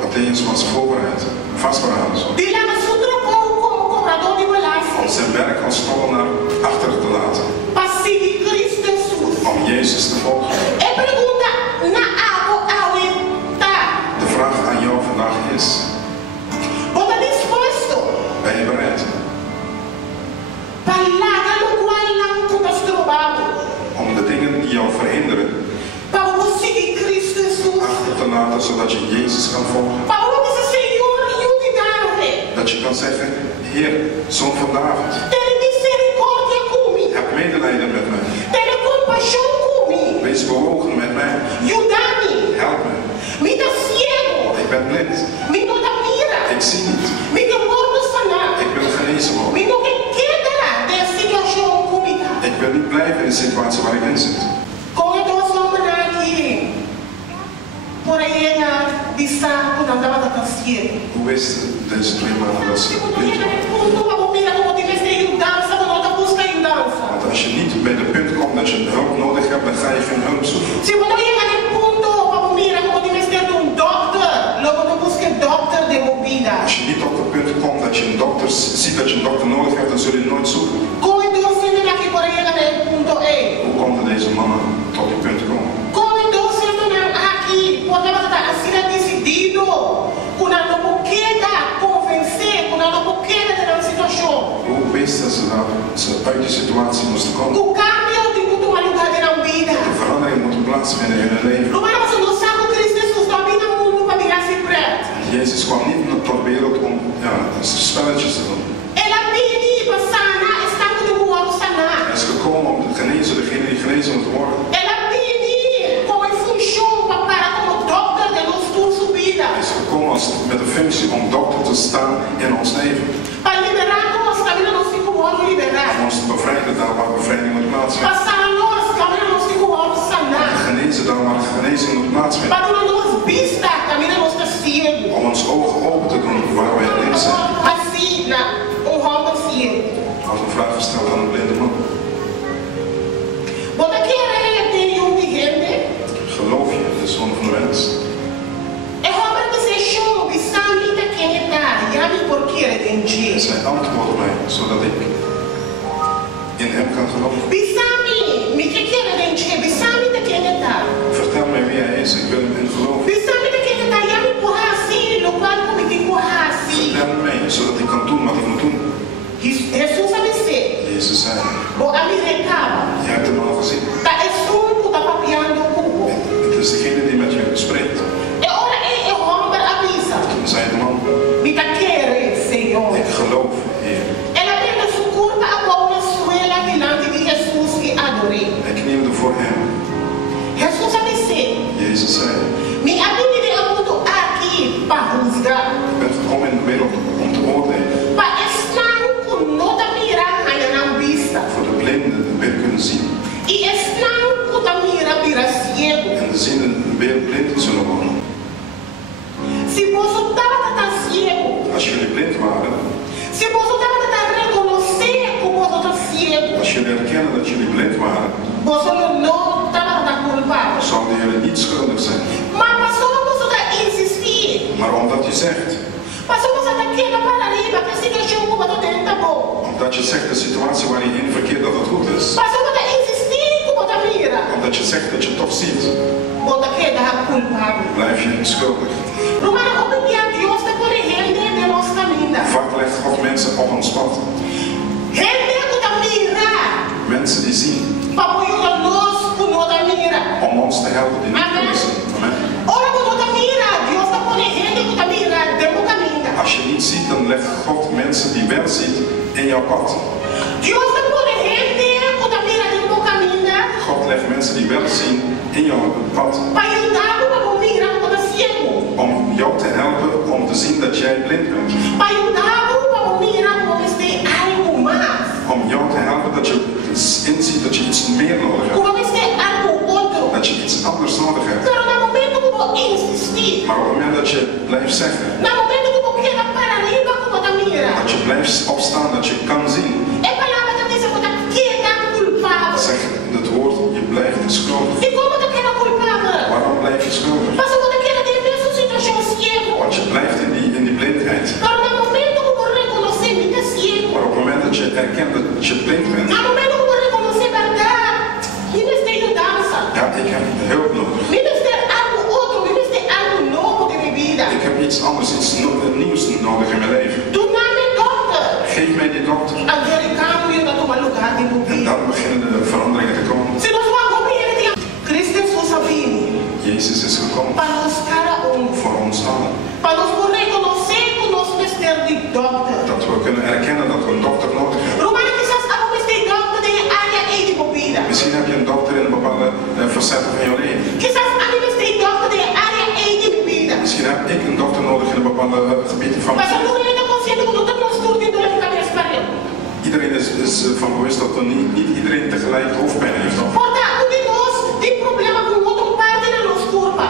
Matthäus was voorbereid, vastberaden om zijn werk als tollenaar achter te laten. Om Jezus te volgen. De vraag aan jou vandaag is: ben je bereid? Om de dingen die jou verhinderen achter te laten, zodat je Jezus kan volgen. Dat je kan zeggen: Heer, Zoon van David, heb medelijden met mij. Wees bewogen met mij. Help me. Ik ben blind. Ik zie niet. Ik wil genezen worden. Ik wil niet blijven in de situatie waar ik in zit. Hoe wist deze twee mannen dat ze blind waren? Want als je niet bij de punt komt dat je hulp nodig hebt, dan ga je geen hulp zoeken. Als je niet op het punt komt dat je een dokter ziet dat je een dokter nodig hebt, dan zul je nooit zoeken. Hoe konden deze mannen tot die punt komen? Hoe wist dat ze uit die situatie moesten komen? De verandering moet plaatsvinden in hun leven. Jezus kwam niet tot de wereld om spelletjes te doen. Hij is gekomen om te genezen, degene die genezen moet worden. Hij is gekomen met de functie om dokter te staan in ons leven. Om ons te bevrijden daar waar bevrijding moet plaatsvinden. Genezen daar waar genezing moet plaatsvinden. Om ons ogen open te doen waar wij in zijn. Als een vraag gesteld aan een blinde man. Geloof je de Zoon van de Mens? Zij antwoordt mij, zodat ik in hem kan geloven. Vertel mij wie hij is, ik wil hem in geloven. Vertel mij, zodat ik kan doen wat ik moet doen. Jezus zei: jij hebt hem al gezien. Het is degene die met je spreekt. Toen zei de man: ik geloof, Heer. Hij knielde voor hem. Jezus zei: ik ben gekomen in de wereld om te oordelen. Voor de blinden weer kunnen zien. En de zienden weer blind zullen worden. Als jullie blind waren, als jullie herkennen dat jullie blind waren, zouden jullie niet schuldig zijn. Maar omdat je zegt, omdat je zegt de situatie waar je in verkeert dat het goed is, omdat je zegt dat je het toch ziet, blijf je schuldig. Vaak legt God mensen op ons pad. Mensen die zien, om ons te helpen die niet kunnen zien. Als je niet ziet, dan legt God mensen die wel ziet in jouw pad. God legt mensen die wel zien in jouw pad. Om jou te helpen om te zien dat jij blind bent. Om jou te helpen dat je inziet dat je iets meer nodig hebt. Dat je iets anders nodig hebt. Maar op het moment dat je blijft zeggen, dat je blijft opstaan, dat je kan zien, zeg het woord, je blijft schuldig. Waarom blijf je schuldig? blind bent. Ja, ik heb hulp nodig. Ik heb iets anders, iets nieuws nodig in mijn leven. Geef mij die dokter. En dan beginnen de veranderingen te komen. Jezus is gekomen voor ons allen. Dat we kunnen erkennen dat we een dokter nodig hebben. Misschien heb je een dokter in een bepaalde facet van je leven. Misschien heb ik een dokter nodig in een bepaalde gebied van mijn leven. Iedereen is van bewust dat er niet iedereen tegelijk hoofdpijn heeft.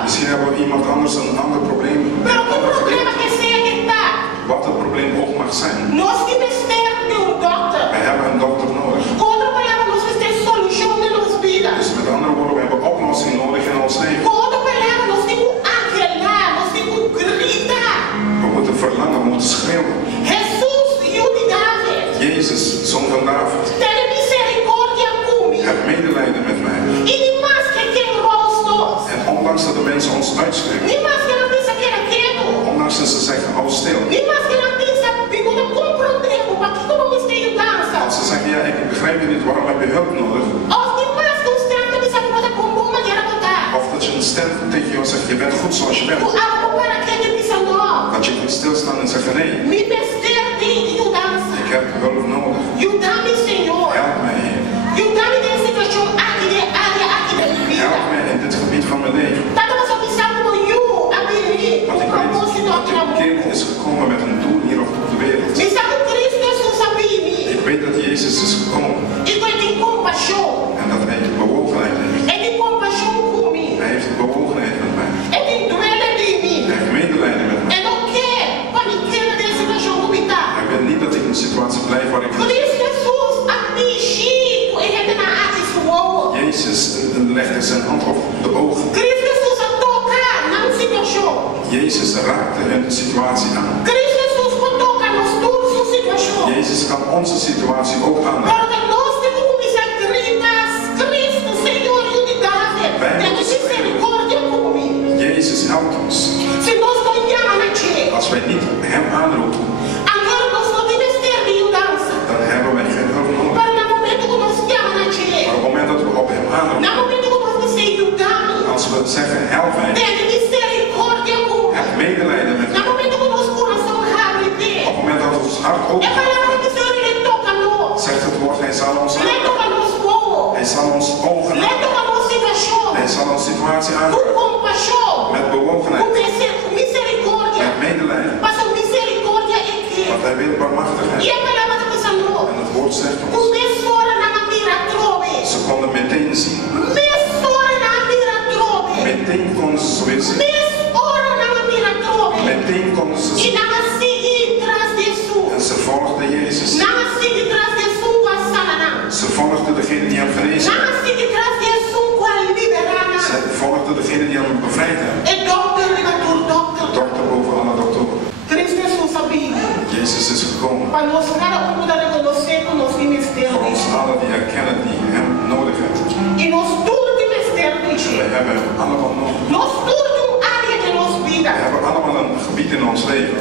Misschien hebben we iemand anders een ander probleem. Wat het probleem ook mag zijn. We hebben een dokter nodig. Dus met andere woorden, we hebben oplossing nodig in ons leven. We moeten verlangen, we moeten schreeuwen. Jezus, zoon van David. Heb medelijden met mij. En ondanks dat de mensen ons uitschreeuwen. Ondanks dat ze zeggen, hou stil. Als ze zeggen, ja, ik begrijp je niet, waarom heb je hulp nodig? Of dat je een stem tegen jou zegt, je bent goed zoals je bent. Dat je kunt stilstaan en zeggen, nee. Ik heb hulp nodig. Help mij, Heer. Help mij in dit gebied van mijn leven. Want ik weet dat je kind is gekomen met een doel hier op de wereld. Ik weet dat Jezus is gekomen. En dat hij bewogenheid heeft. Hij heeft bewogenheid met mij. Hij heeft medelijden met mij. Hij wil niet dat ik in een situatie blijf waar ik Jezus legde zijn hand op de ogen. Jezus raakte hun situatie aan. Jezus kan onze situatie ook aanraken. Jezus helpt ons. Als wij niet hem aanroepen, dan hebben wij geen hulp nodig. Maar op het moment dat we op hem aanroepen, als we zeggen help mij, heb medelijden met mij. Op het moment dat ons hart open zegt het woord, hij zal ons hij zal ons ogen hij zal ons situatie aanraken met bewogenheid, met medelijden, want hij wil barmachtigheid. En het woord zegt ons, ze konden meteen zien, meteen konden ze zoiets zien, meteen konden ze zien. En ze volgden Jezus. Ze volgden degene die hem genezen. Ze volgden degene die hem bevrijd hebben. Dokter boven alle doktoren. Jezus is gekomen. Voor ons allen die herkennen die hem nodig hebben. We hebben hem allemaal nodig. We hebben allemaal een gebied in ons leven.